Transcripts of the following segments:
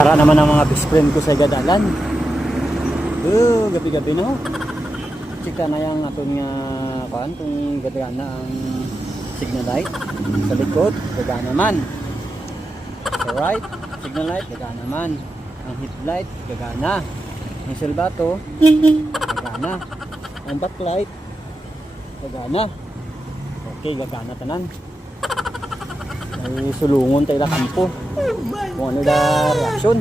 Para naman ang mga best friend ko sa Gadalan. Gabi-gabi no. Chika na yung aton nga kuan kung gagana ang signal light sa likod, gagana man. Sa right, signal light gagana man. Ang headlight gagana. Ang silbato gagana. Ang backlight gagana. Okay, gagana tanan. Ay sulungon tayo na kampo. Kung ano na reaksyon.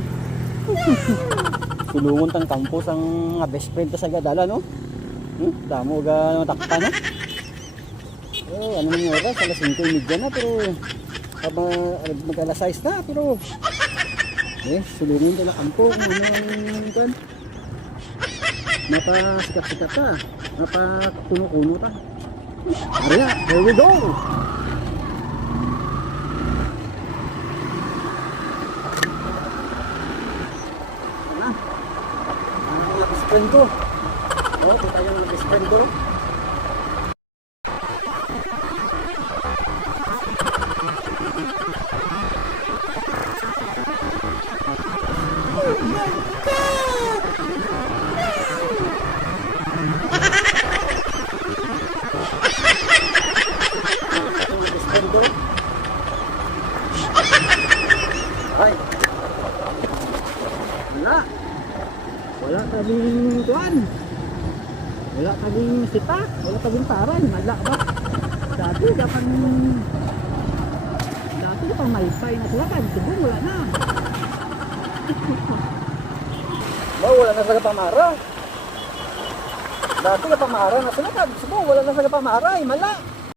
Sulungon tang kampo sang mga best friend ta sa Gadala no. Damo ga matakpan no. Ano nang oras? Alas 5:30 na pero mag-alas 6 na pero sulungon tayo na kampo kung ano ang kan. Napasikat-sikat ta. Napakuno-kuno ta. Aria, here we go. Friend ko. Kita yung mga best friend ko. Oh my God! Yung best friend ko. Ay. Wala tabing tuan. Wala tabing sita, wala tabing taray, madla ba? Dati pang maypay na sila kan, siguro wala na. Wala na sa pamara. Dati ka pamara na sila kan, siguro wala na sa pamara, mala.